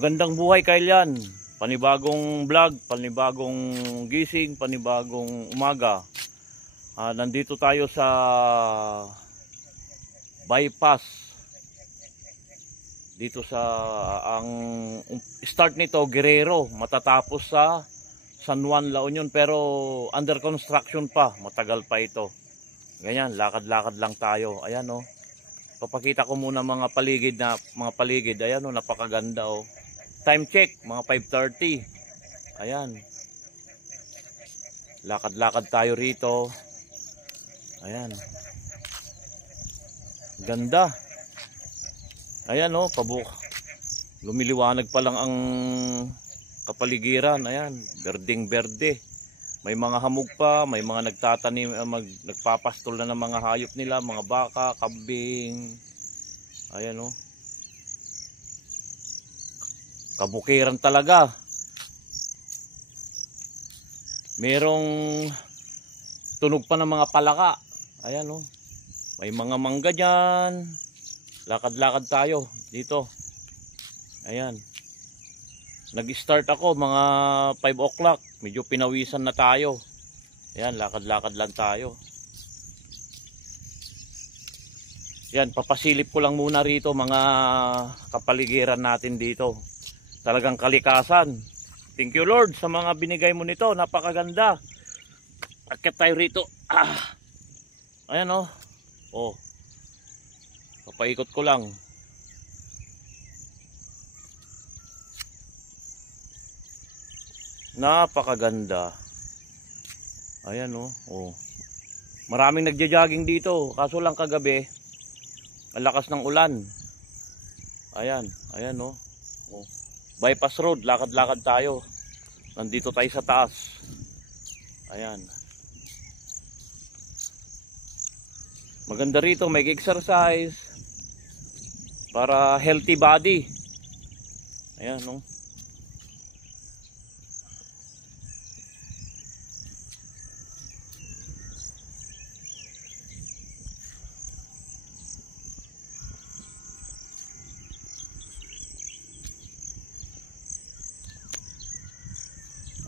Magandang buhay Kailan. Panibagong vlog, panibagong gising, panibagong umaga. Nandito tayo sa bypass. Dito sa ang start nito Guerrero, matatapos sa San Juan, La Union, pero under construction pa, matagal pa ito. Ganyan, lakad-lakad lang tayo. Ayan oh. Papakita ko muna mga paligid, ayan oh, napakaganda oh. Time check, mga 5:30. Ayan. Lakad-lakad tayo rito. Ayan. Ganda. Ayan oh, lumiliwanag pa lang ang kapaligiran. Ayan, berdeng-berde. May mga hamog pa, may mga nagtatanim, nagpapastol na ng mga hayop nila, mga baka, kambing. Ayan oh. Kabukiran talaga. Merong tunog pa ng mga palaka. Ayan oh. May mga mangga dyan. Lakad-lakad tayo dito. Ayan. Nag-start ako mga 5 o'clock. Medyo pinawisan na tayo. Ayan, lakad-lakad lang tayo. Yan, papasilip ko lang muna rito mga kapaligiran natin dito. Talagang kalikasan. Thank you Lord sa mga binigay mo nito. Napakaganda. Akyat tayo rito. Ayan oh. Oh. Papaikot ko lang. Napakaganda. Ayan oh. Oh. Maraming nagja-jogging dito. Kaso lang kagabi, ang lakas ng ulan. Ayan. Ayan oh. Oh. Bypass road, lakad-lakad tayo. Nandito tayo sa taas. Ayan. Maganda rito, may exercise para healthy body. Ayan, no.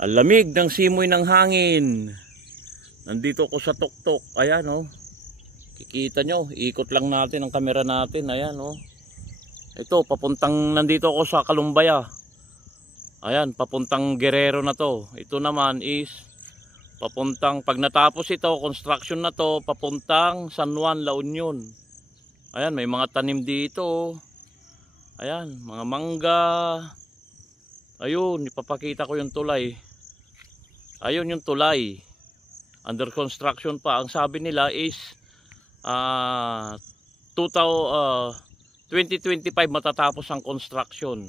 Ang lamig ng simoy ng hangin. Nandito ko sa tuktok. Ayan oh. Kikita nyo, ikot lang natin ang kamera natin. Ayan oh. Ito, nandito ako sa Kalumbaya. Ayan, papuntang Guerrero na to. Ito naman is pag natapos ito, construction na to, papuntang San Juan, La Union. Ayan, may mga tanim dito. Ayan, mga mangga. Ayun, ipapakita ko yung tulay. Ayun yung tulay. Under construction pa. Ang sabi nila is 2025 matatapos ang construction.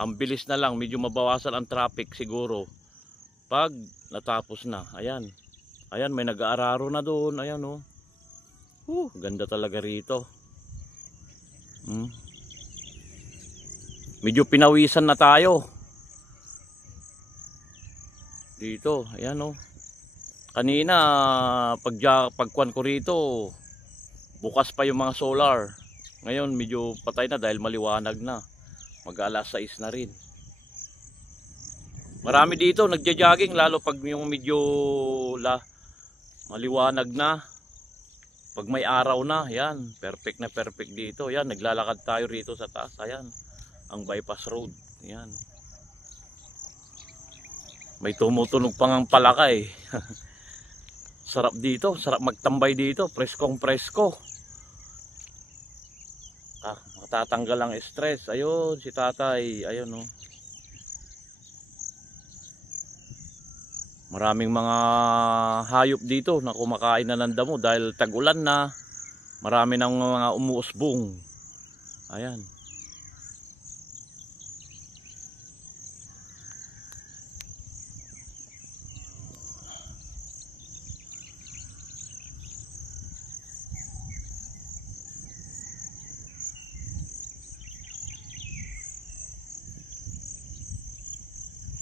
Ang bilis na lang. Medyo mabawasan ang traffic siguro pag natapos na. Ayan. Ayan, may nag-aararo na doon. Ayan oh. Ganda talaga rito. Medyo pinawisan na tayo. Dito, ayan oh. Kanina pagkuan ko rito, bukas pa yung mga solar. Ngayon medyo patay na dahil maliwanag na. Mag-alas 6 na rin. Marami dito nagja-jogging lalo pag yung medyo maliwanag na. Pag may araw na, yan, perfect na perfect dito. Yan, naglalakad tayo rito sa taas. Ayan, ang bypass road. Yan. May tumutunog pang ang palaka eh. Sarap dito, sarap magtambay dito, preskong presko. Matatanggal ang stress. Ayun, si tatay, ayun oh. Maraming mga hayop dito na kumakain na ng damo dahil tag-ulan na. Marami ng mga umuusbong. Ayan.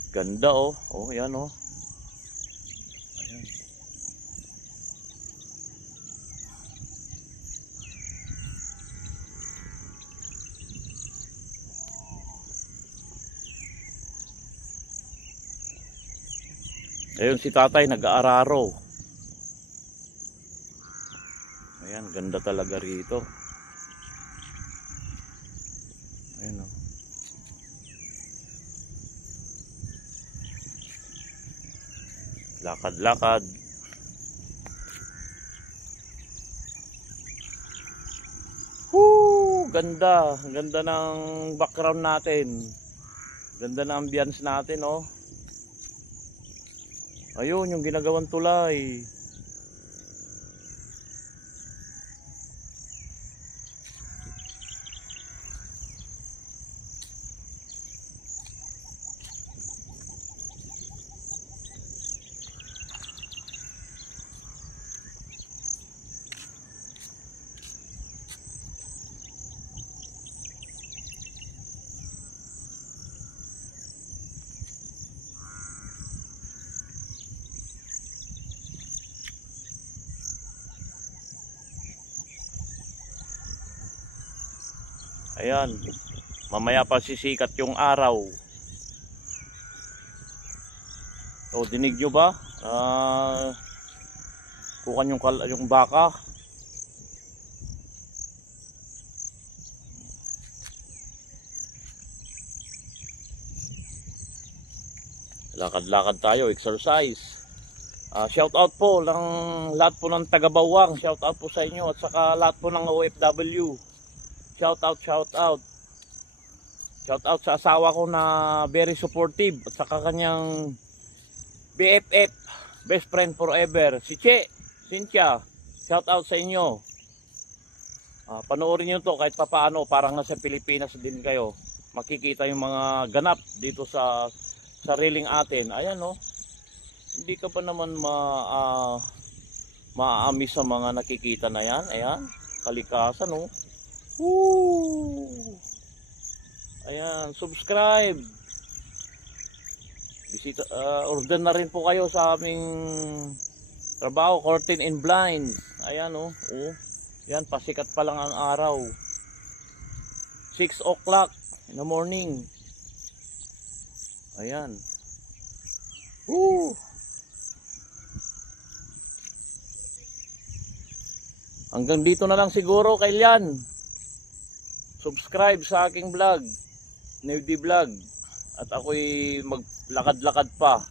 Ganda oh. Oh, yan oh. Ayan. Ayun si tatay nag-aararo. Ayan, ganda talaga rito. Ayan o. Lakad-lakad. Ganda. Ganda ng background natin. Ganda ng ambience natin, oh. Ayun, yung ginagawang tulay. Ayan, mamaya pa sisikat yung araw. O, dinig nyo ba? Kukan yung baka. Lakad-lakad tayo, exercise. Shout out po ng lahat po ng taga-Bawang. Shout out po sa inyo at saka lahat po ng OFW. Shout out, shout out. Shout out sa asawa ko na very supportive at saka kanyang BFF, best friend forever, si Che, Cynthia. Shout out sa inyo. Panoorin niyo to kahit papaano, parang nasa Pilipinas din kayo. Makikita yung mga ganap dito sa sariling atin. Ayan, no. Hindi ka pa naman maaamis sa mga nakikita na yan. Ayan, kalikasan, no. Woo! Ayan, subscribe. Bisita, order na rin po kayo sa aming trabaho, curtain and blind. Ayan, oh. Yan, pasikat pa lang ang araw. 6 o'clock in the morning. Ayan. Woo! Hanggang dito na lang siguro, kailan. Subscribe sa aking vlog, Newdy Vlog. At ako'y maglakad-lakad pa.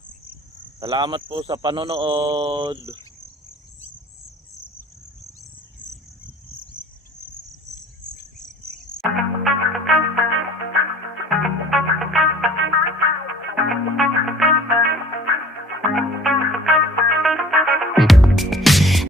Salamat po sa panonood.